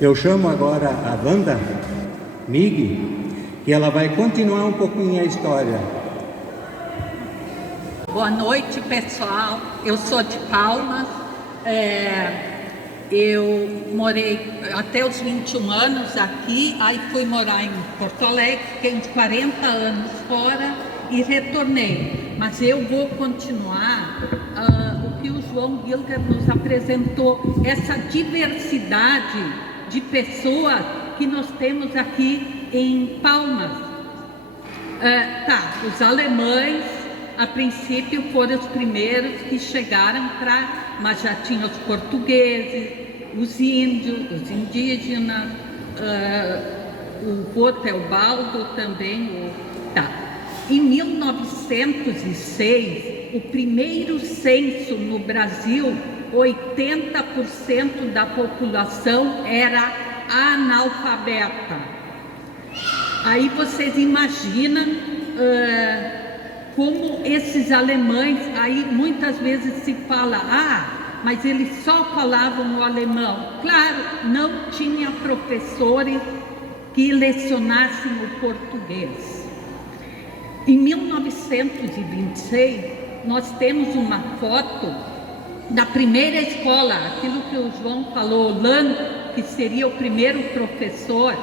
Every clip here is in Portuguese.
Eu chamo agora a Wanda Mig, que ela vai continuar um pouquinho a história. Boa noite, pessoal. Eu sou de Palmas. Eu morei até os 21 anos aqui, aí fui morar em Porto Alegre, fiquei uns 40 anos fora e retornei. Mas eu vou continuar o que o João Gilger nos apresentou, essa diversidade de pessoas que nós temos aqui em Palmas. Os alemães, a princípio, foram os primeiros que chegaram mas já tinha os portugueses, os índios, os indígenas, o Votelbaldo também. Em 1906, o primeiro censo no Brasil, 80% da população era analfabeta. Aí vocês imaginam como esses alemães, aí muitas vezes se fala, mas eles só falavam o alemão. Claro, não tinha professores que lecionassem o português. Em 1926, nós temos uma foto da primeira escola, aquilo que o João falou, Lan, que seria o primeiro professor.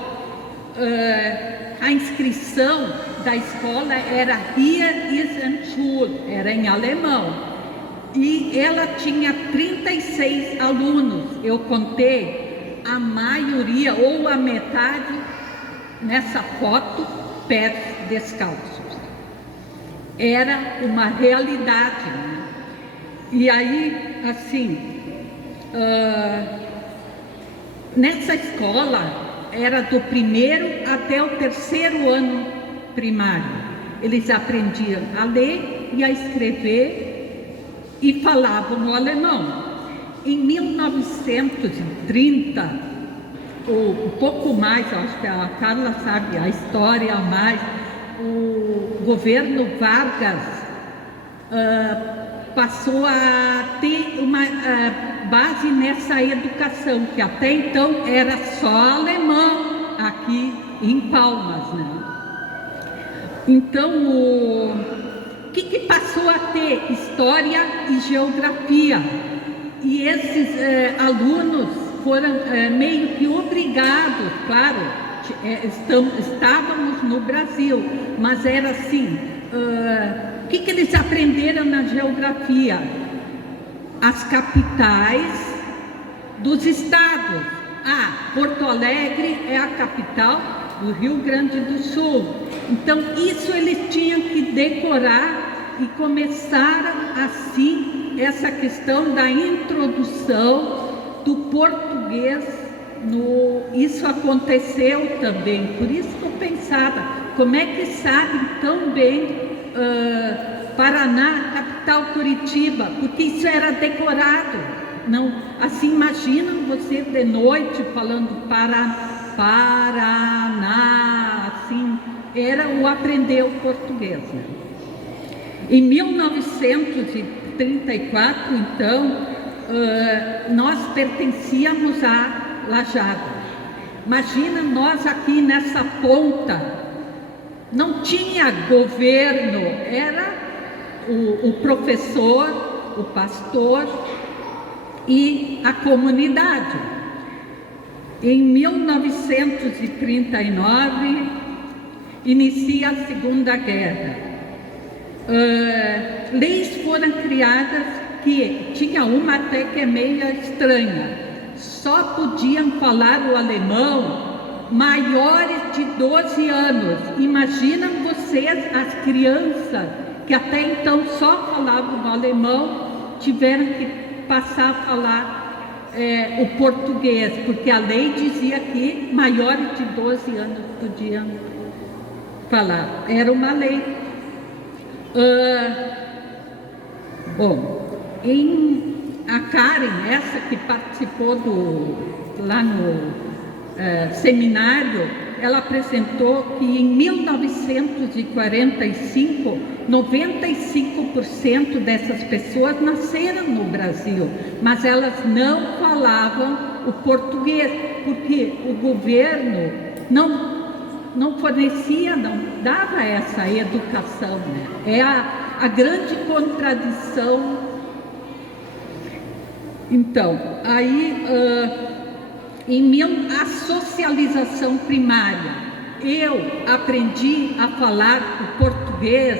A inscrição da escola era Hier ist ein Schul, era em alemão, e ela tinha 36 alunos. Eu contei, a maioria ou a metade nessa foto, pés descalços. Era uma realidade, né? E aí, assim, nessa escola era do primeiro até o terceiro ano primário. Eles aprendiam a ler e a escrever e falavam o alemão. Em 1930, um pouco mais, acho que a Carla sabe a história mais, o governo Vargas passou a ter uma base nessa educação, que até então era só alemão aqui em Palmas, né? Então, o que passou a ter? História e geografia. E esses alunos foram meio que obrigados, claro, estávamos no Brasil, mas era assim, o que eles aprenderam na geografia? As capitais dos estados. Porto Alegre é a capital do Rio Grande do Sul. Então, isso eles tinham que decorar e começaram assim essa questão da introdução do português. Isso aconteceu também, por isso que eu pensava, como é que sabem tão bem Paraná, capital Curitiba, porque isso era decorado. Não, assim, imaginam você de noite falando Paraná, assim, era o aprender o português, né? Em 1934, então, nós pertencíamos a Lajeado. Imagina nós aqui nessa ponta, não tinha governo, era o professor, o pastor e a comunidade. Em 1939, inicia a Segunda Guerra. Leis foram criadas que tinha uma até que é meio estranha. Só podiam falar o alemão maiores de 12 anos. Imaginam vocês, as crianças que até então só falavam o alemão, tiveram que passar a falar o português, porque a lei dizia que maiores de 12 anos podiam falar. Era uma lei. A Karen, essa que participou lá no seminário, ela apresentou que em 1945, 95% dessas pessoas nasceram no Brasil, mas elas não falavam o português, porque o governo não fornecia, não dava essa educação, né? É a grande contradição. Então, aí, a socialização primária, eu aprendi a falar o português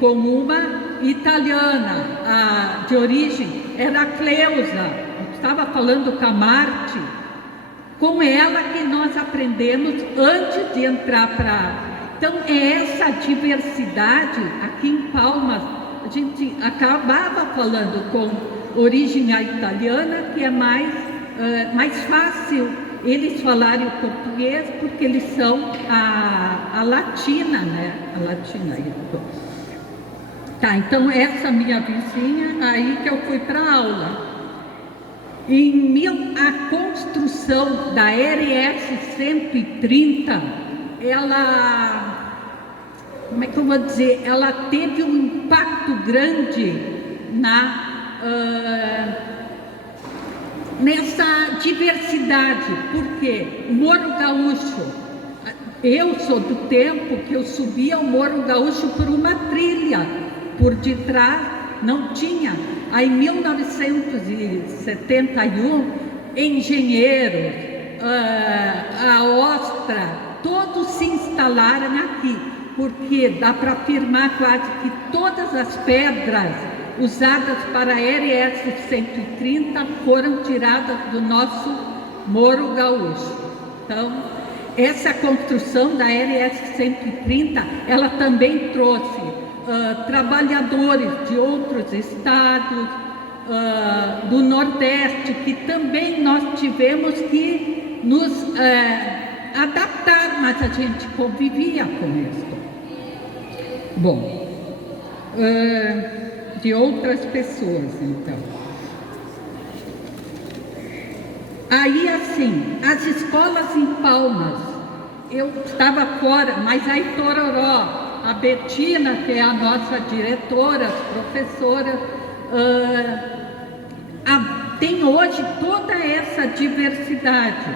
com uma italiana, de origem, era a Cleusa, estava falando com a Marte, com ela que nós aprendemos antes de entrar para... Então, é essa diversidade, aqui em Palmas, a gente acabava falando com origem italiana, que é mais fácil eles falarem o português, porque eles são a latina, né? A latina. Tá, então essa minha vizinha, aí que eu fui para a aula. A construção da RS 130, ela, como é que eu vou dizer, ela teve um impacto grande nessa diversidade, porque o Morro Gaúcho, eu sou do tempo que eu subia o Morro Gaúcho por uma trilha, por detrás não tinha. Aí, em 1971, engenheiros, a Ostra, todos se instalaram aqui, porque dá para afirmar quase que todas as pedras usadas para a RS 130 foram tiradas do nosso Morro Gaúcho. Então, essa construção da RS 130, ela também trouxe trabalhadores de outros estados, do Nordeste, que também nós tivemos que nos adaptar, mas a gente convivia com isso. Bom, de outras pessoas, então. Aí, assim, as escolas em Palmas, eu estava fora, mas aí Tororó, a Betina, que é a nossa diretora, as professoras, tem hoje toda essa diversidade.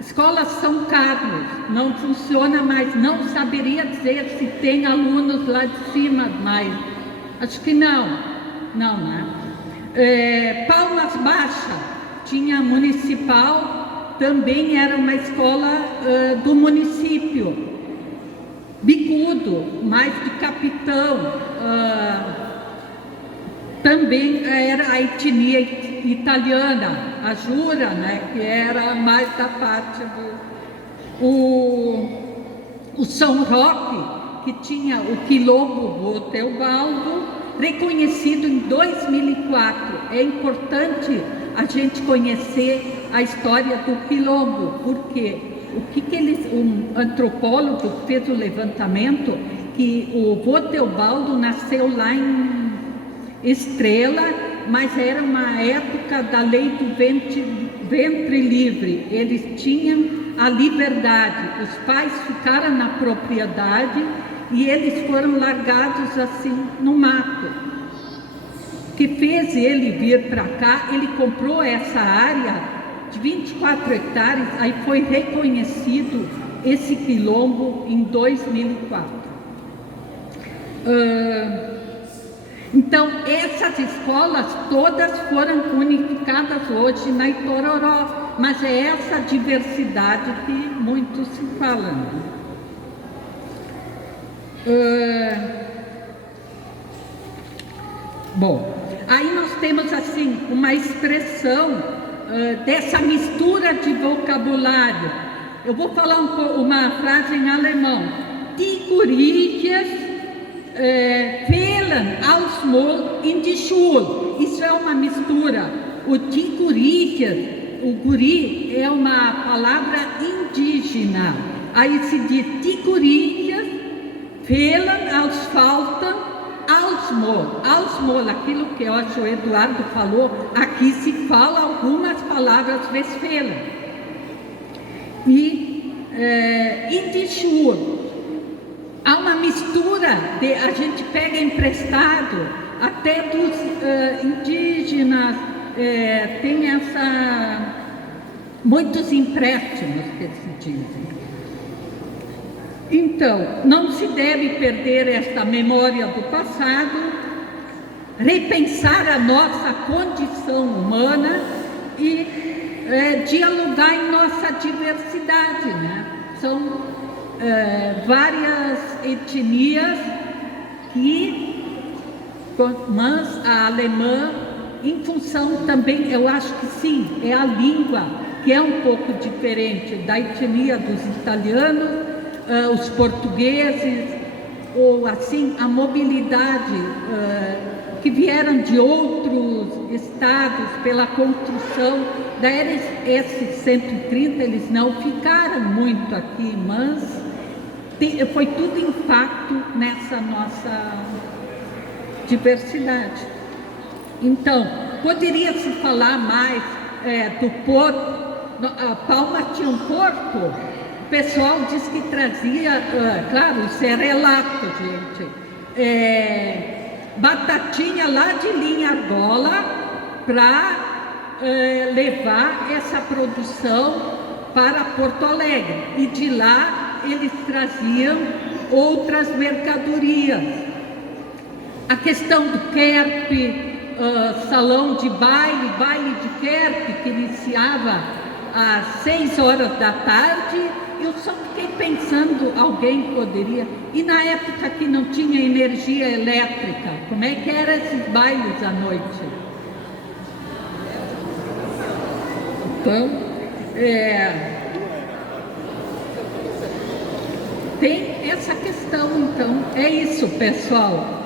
Escola São Carlos não funciona mais, não saberia dizer se tem alunos lá de cima, mas acho que não, né? Palmas Baixa tinha municipal, também era uma escola do município. Bicudo, mais de capitão, também era a etnia italiana, a Jura, né, que era mais da parte o São Roque, que tinha o Quilombo do Teobaldo, reconhecido em 2004. É importante a gente conhecer a história do Quilombo, porque um antropólogo fez o levantamento que o Voteobaldo nasceu lá em Estrela, mas era uma época da lei do ventre livre. Eles tinham a liberdade, os pais ficaram na propriedade e eles foram largados assim no mato. O que fez ele vir para cá, ele comprou essa área de 24 hectares, aí foi reconhecido esse quilombo em 2004. Então, essas escolas todas foram unificadas hoje na Itororó, mas é essa diversidade que muito se fala. Bom, aí nós temos assim uma expressão dessa mistura de vocabulário. Eu vou falar uma frase em alemão. Die Guriches fehlen als Mol in die Schule. Isso é uma mistura. O Die Guriches, o guri é uma palavra indígena. Aí se diz Die Guriches fehlen als faltam Ausmol, aquilo que eu acho que o Eduardo falou, aqui se fala algumas palavras Westfalen. E Indischur, há uma mistura, a gente pega emprestado, até dos indígenas, tem muitos empréstimos que se dizem. Então, não se deve perder esta memória do passado, repensar a nossa condição humana e dialogar em nossa diversidade, né? São várias etnias mas a alemã, em função também, eu acho que sim, é a língua que é um pouco diferente da etnia dos italianos, os portugueses, ou assim, a mobilidade que vieram de outros estados pela construção da S-130, eles não ficaram muito aqui, mas foi tudo impacto nessa nossa diversidade. Então, poderia-se falar mais do porto. A Palma tinha um porto, o pessoal diz que trazia, claro, isso é relato, gente, batatinha lá de Linha-Argola para levar essa produção para Porto Alegre, e de lá eles traziam outras mercadorias. A questão do Kerp, salão de baile de Kerp, que iniciava às 6 horas da tarde, eu só fiquei pensando, alguém poderia, e na época que não tinha energia elétrica, como é que eram esses bailes à noite? Então, tem essa questão, então, é isso, pessoal.